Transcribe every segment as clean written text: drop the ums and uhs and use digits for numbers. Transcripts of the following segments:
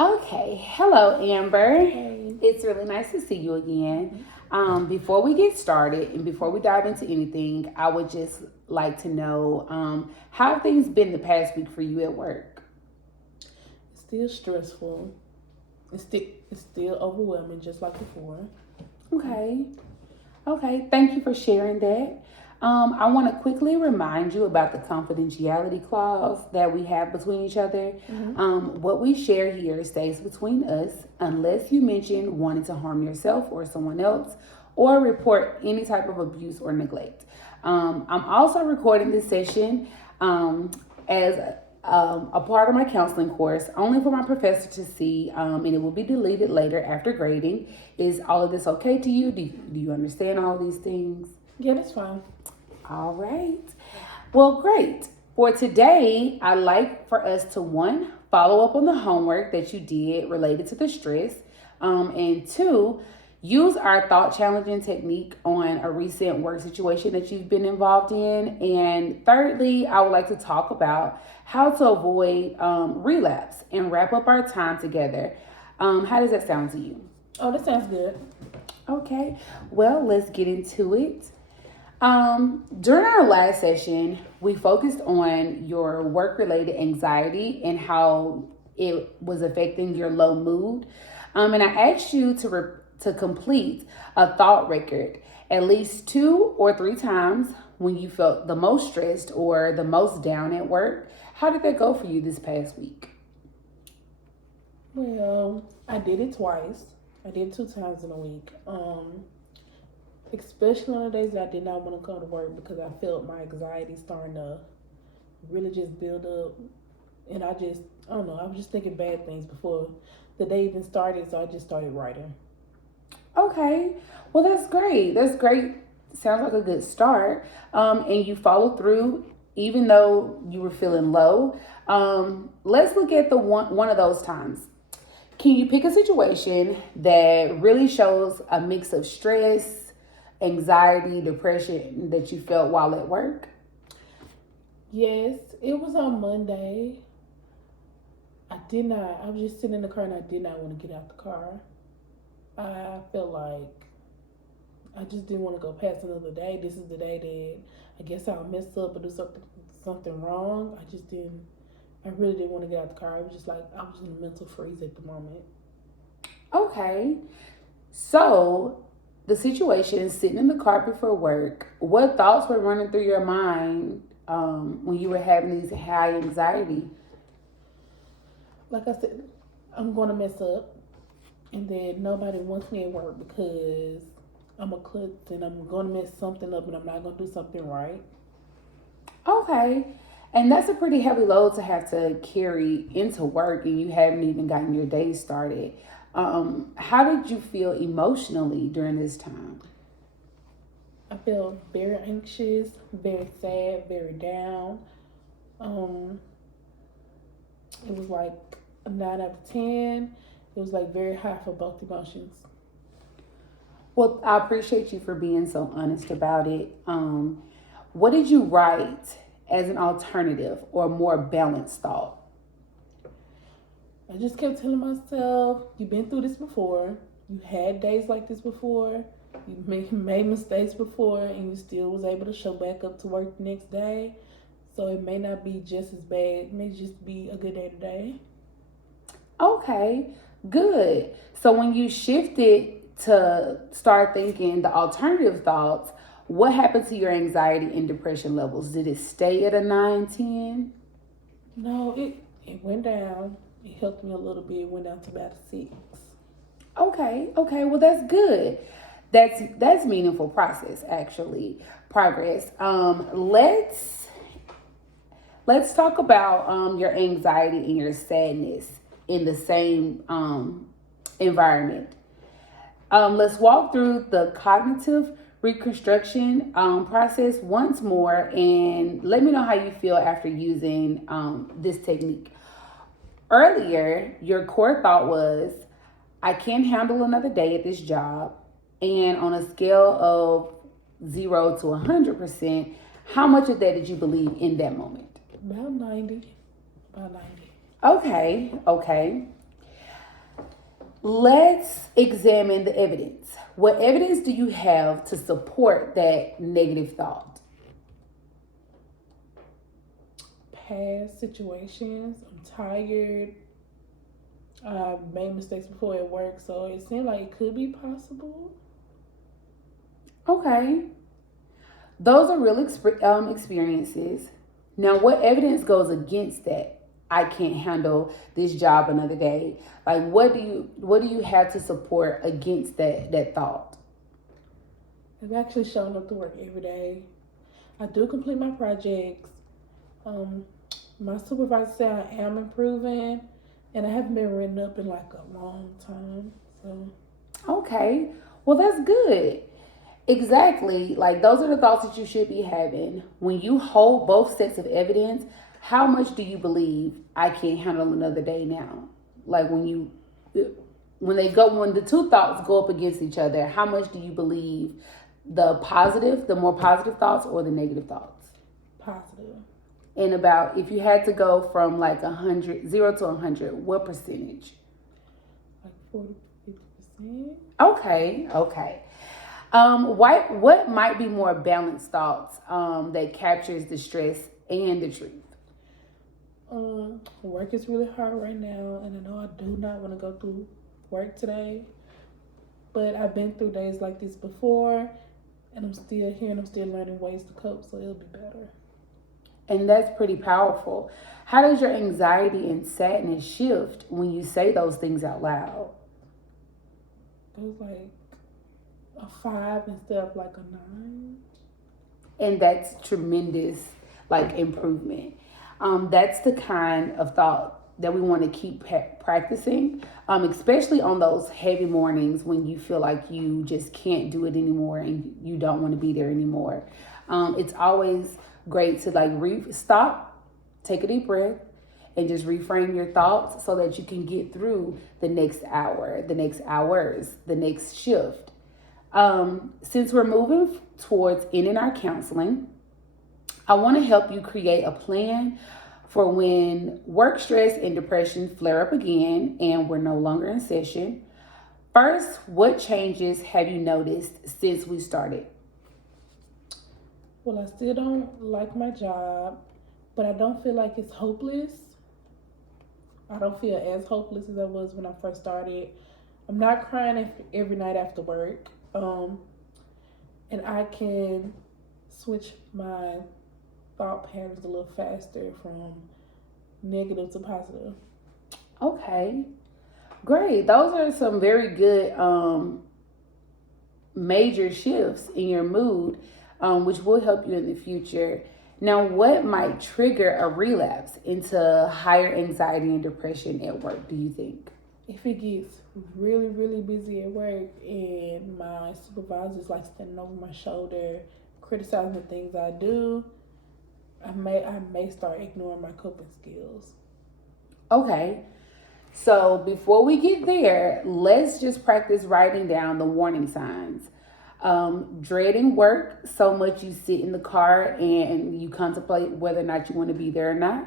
Okay, hello Amber. Hey. It's really nice to see you again. Before we get started and before we dive into anything, I would just like to know how have things been the past week for you at work? It's still stressful. It's still overwhelming, just like before. Okay, okay, thank you for sharing that. I want to quickly remind you about the confidentiality clause that we have between each other. Hmm. What we share here stays between us unless you mention wanting to harm yourself or someone else or report any type of abuse or neglect. I'm also recording this session as a part of my counseling course, only for my professor to see, and it will be deleted later after grading. Is all of this okay to you? Do you understand all these things? Yeah, that's fine. All right. Well, great. For today, I'd like for us to one, follow up on the homework that you did related to the stress, and two, use our thought challenging technique on a recent work situation that you've been involved in. And thirdly, I would like to talk about how to avoid relapse and wrap up our time together. How does that sound to you? Oh, that sounds good. Okay, well, let's get into it. During our last session, we focused on your work related anxiety and how it was affecting your low mood. And I asked you to complete a thought record at least two or three times when you felt the most stressed or the most down at work. How did that go for you this past week? Well, I did it twice. I did 2 times in a week. Especially on the days that I did not want to come to work because I felt my anxiety starting to really just build up. And I don't know, I was just thinking bad things before the day even started, so I just started writing. Okay. Well, that's great. That's great. Sounds like a good start. And you followed through even though you were feeling low. Let's look at the one of those times. Can you pick a situation that really shows a mix of stress, anxiety, depression that you felt while at work? Yes, it was on Monday. I was just sitting in the car and I did not want to get out the car. I felt like I just didn't want to go past another day. This is the day that I guess I'll mess up or do something wrong. I really didn't want to get out the car. It was just like I was in a mental freeze at the moment. Okay. So, the situation sitting in the car before work, what thoughts were running through your mind when you were having these high anxiety? Like I said, I'm going to mess up and then nobody wants me at work because I'm a klutz and I'm going to mess something up and I'm not going to do something right. Okay. And that's a pretty heavy load to have to carry into work, and you haven't even gotten your day started. How did you feel emotionally during this time? I felt very anxious, very sad, very down. Um, it was like a 9 out of 10. It was like very high for both emotions. Well, I appreciate you for being so honest about it. What did you write as an alternative or more balanced thought? I just kept telling myself, you've been through this before. You had days like this before. You made mistakes before and you still was able to show back up to work the next day. So it may not be just as bad. It may just be a good day today. Okay, good. So when you shifted to start thinking the alternative thoughts, what happened to your anxiety and depression levels? Did it stay at a 9, 10? No, it went down. It helped me a little bit. It went down to about a 6. Okay, okay. Well, that's good. That's meaningful process actually. Progress. Let's talk about your anxiety and your sadness in the same environment. Let's walk through the cognitive reconstruction process once more and let me know how you feel after using this technique. Earlier, your core thought was, I can't handle another day at this job. And on a scale of 0 to 100%, how much of that did you believe in that moment? About 90. About 90. Okay, okay. Let's examine the evidence. What evidence do you have to support that negative thought? Past situations. I'm tired. I've made mistakes before at work, so it seemed like it could be possible. Okay, those are real experiences. Now, what evidence goes against that? I can't handle this job another day. Like, what do you have to support against that thought? I've actually shown up to work every day. I do complete my projects. Um, my supervisor said I am improving, and I haven't been written up in like a long time. So Okay, well, that's good. Exactly. Like those are the thoughts that you should be having. When you hold both sets of evidence, how much do you believe I can't handle another day now? Like when the two thoughts go up against each other, how much do you believe the more positive thoughts or the negative thoughts? positive, And about if you had to go from like 100, 0 to 100, what percentage? like 40 to 50%. Okay. What might be more balanced thoughts that captures the stress and the truth? Work is really hard right now, and I know I do not want to go through work today. But I've been through days like this before, and I'm still here, and I'm still learning ways to cope, so it'll be better. And that's pretty powerful. How does your anxiety and sadness shift when you say those things out loud? It was like a 5 instead of like a 9. And that's tremendous, like improvement. That's the kind of thought that we want to keep practicing, especially on those heavy mornings when you feel like you just can't do it anymore and you don't want to be there anymore. It's always great to like stop, take a deep breath, and just reframe your thoughts so that you can get through the next hour, the next hours, the next shift. Since we're moving towards ending our counseling, I want to help you create a plan for when work stress and depression flare up again and we're no longer in session. First, what changes have you noticed since we started? Well, I still don't like my job, but I don't feel like it's hopeless. I don't feel as hopeless as I was when I first started. I'm not crying every night after work. And I can switch my thought patterns a little faster from negative to positive. Okay, great. Those are some very good major shifts in your mood, which will help you in the future. Now, what might trigger a relapse into higher anxiety and depression at work, do you think? If it gets really, really busy at work and my supervisor's like standing over my shoulder, criticizing the things I do, I may start ignoring my coping skills. Okay, so before we get there, let's just practice writing down the warning signs. Dreading work so much you sit in the car and you contemplate whether or not you want to be there or not.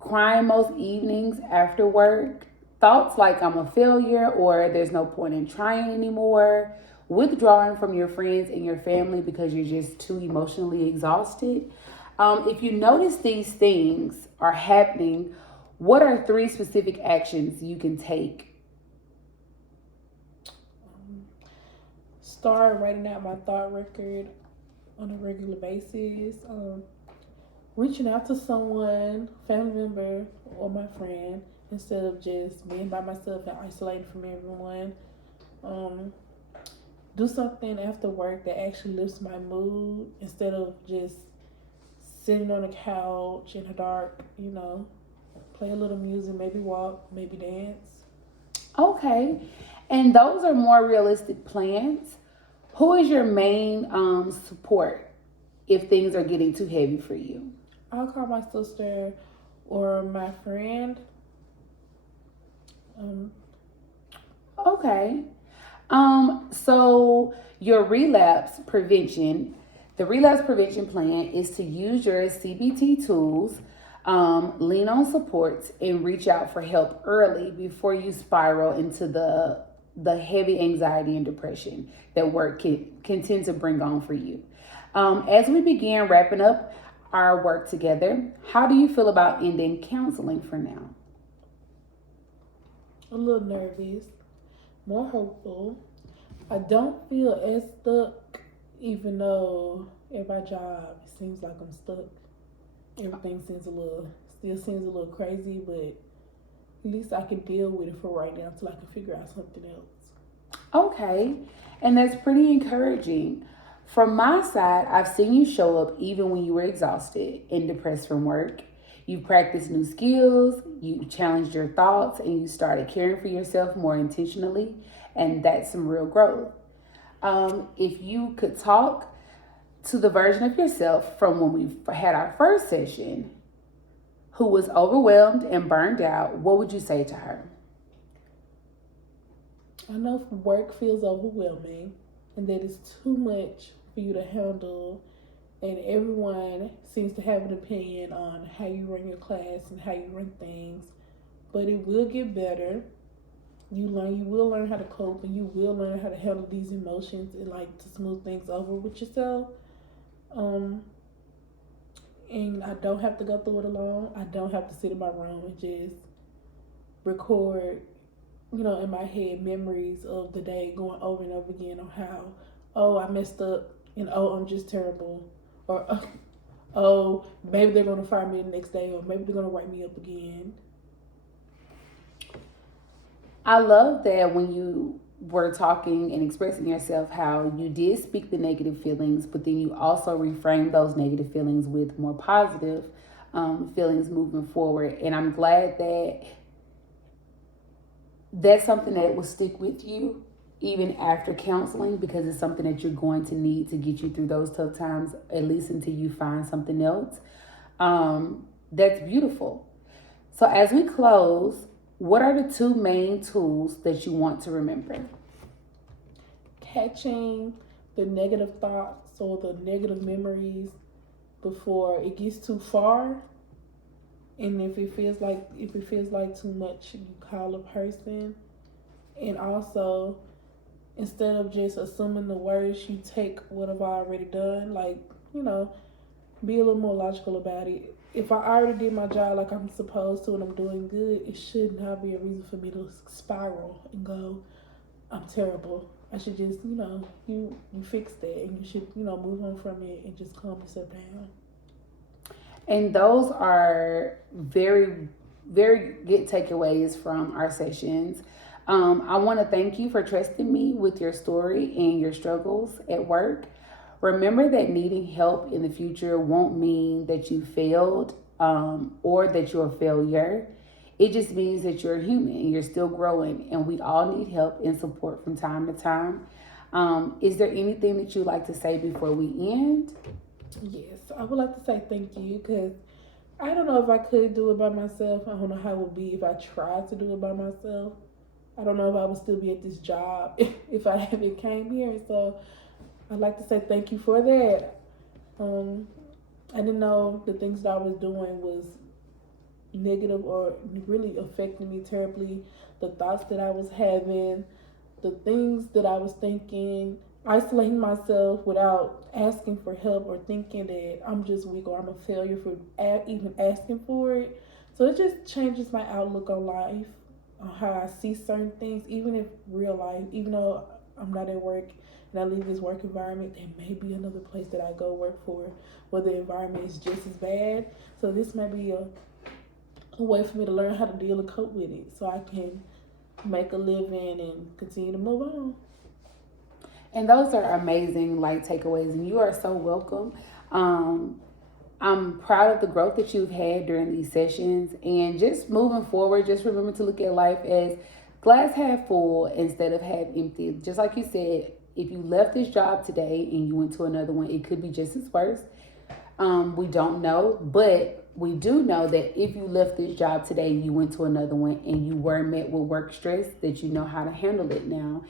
Crying most evenings after work. Thoughts like I'm a failure or there's no point in trying anymore. Withdrawing from your friends and your family because you're just too emotionally exhausted. If you notice these things are happening, what are 3 specific actions you can take? Start writing out my thought record on a regular basis. Reaching out to someone, family member, or my friend instead of just being by myself and isolating from everyone. Um, do something after work that actually lifts my mood instead of just sitting on the couch in the dark, play a little music, maybe walk, maybe dance. Okay, and those are more realistic plans. Who is your main support if things are getting too heavy for you? I'll call my sister or my friend. Um, Okay. So your the relapse prevention plan is to use your CBT tools, lean on supports, and reach out for help early before you spiral into the the heavy anxiety and depression that work can tend to bring on for you. As we begin wrapping up our work together, how do you feel about ending counseling for now? A little nervous, more hopeful. I don't feel as stuck, even though at my job it seems like I'm stuck. Everything still seems a little crazy, but at least I can deal with it for right now until I can figure out something else. Okay, and that's pretty encouraging. From my side, I've seen you show up even when you were exhausted and depressed from work. You practiced new skills, you challenged your thoughts, and you started caring for yourself more intentionally, and that's some real growth. If you could talk to the version of yourself from when we had our first session, who was overwhelmed and burned out, what would you say to her? I know work feels overwhelming and that it's too much for you to handle, and everyone seems to have an opinion on how you run your class and how you run things, but it will get better. You will learn how to cope, and you will learn how to handle these emotions and like to smooth things over with yourself. Um, and I don't have to go through it alone. I don't have to sit in my room and just record, in my head memories of the day going over and over again on how, oh, I messed up, and oh, I'm just terrible, or oh, maybe they're gonna fire me the next day, or maybe they're gonna write me up again. I love that when you were talking and expressing yourself, how you did speak the negative feelings, but then you also reframed those negative feelings with more positive feelings moving forward. And I'm glad that that's something that will stick with you even after counseling, because it's something that you're going to need to get you through those tough times, at least until you find something else. That's beautiful. So as we close, what are the two main tools that you want to remember? Catching the negative thoughts or the negative memories before it gets too far, and if it feels like too much, you call a person. And also, instead of just assuming the worst, you take what I've already done. Like, you know, be a little more logical about it. If I already did my job like I'm supposed to and I'm doing good, it should not be a reason for me to spiral and go, I'm terrible. I should just, you fix that, and you should, move on from it and just calm yourself down. And those are very, very good takeaways from our sessions. I want to thank you for trusting me with your story and your struggles at work. Remember that needing help in the future won't mean that you failed or that you're a failure. It just means that you're human and you're still growing, and we all need help and support from time to time. Is there anything that you'd like to say before we end? Yes, I would like to say thank you, because I don't know if I could do it by myself. I don't know how it would be if I tried to do it by myself. I don't know if I would still be at this job if I haven't came here. So I'd like to say thank you for that. Um, I didn't know the things that I was doing was negative or really affecting me terribly. The thoughts that I was having, the things that I was thinking, isolating myself without asking for help or thinking that I'm just weak or I'm a failure for even asking for it. So it just changes my outlook on life, on how I see certain things, even in real life. Even though I'm not at work and I leave this work environment, there may be another place that I go work for where the environment is just as bad. So this may be a way for me to learn how to deal and cope with it, so I can make a living and continue to move on. And those are amazing takeaways, and you are so welcome. Um, I'm proud of the growth that you've had during these sessions, and just moving forward, just remember to look at life as glass half full instead of half empty. Just like you said, if you left this job today and you went to another one, it could be just as worse. We don't know, but we do know that if you left this job today and you went to another one and you were met with work stress, that you know how to handle it now,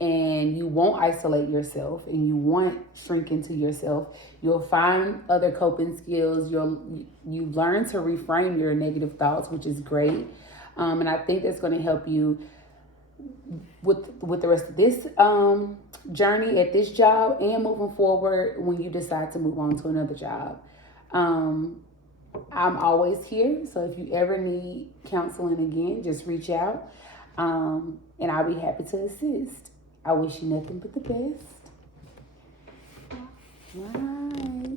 and you won't isolate yourself and you won't shrink into yourself. You'll find other coping skills. You learn to reframe your negative thoughts, which is great. And I think that's going to help you with the rest of this journey at this job and moving forward when you decide to move on to another job. I'm always here, so if you ever need counseling again, just reach out, and I'll be happy to assist. I wish you nothing but the best. Wow.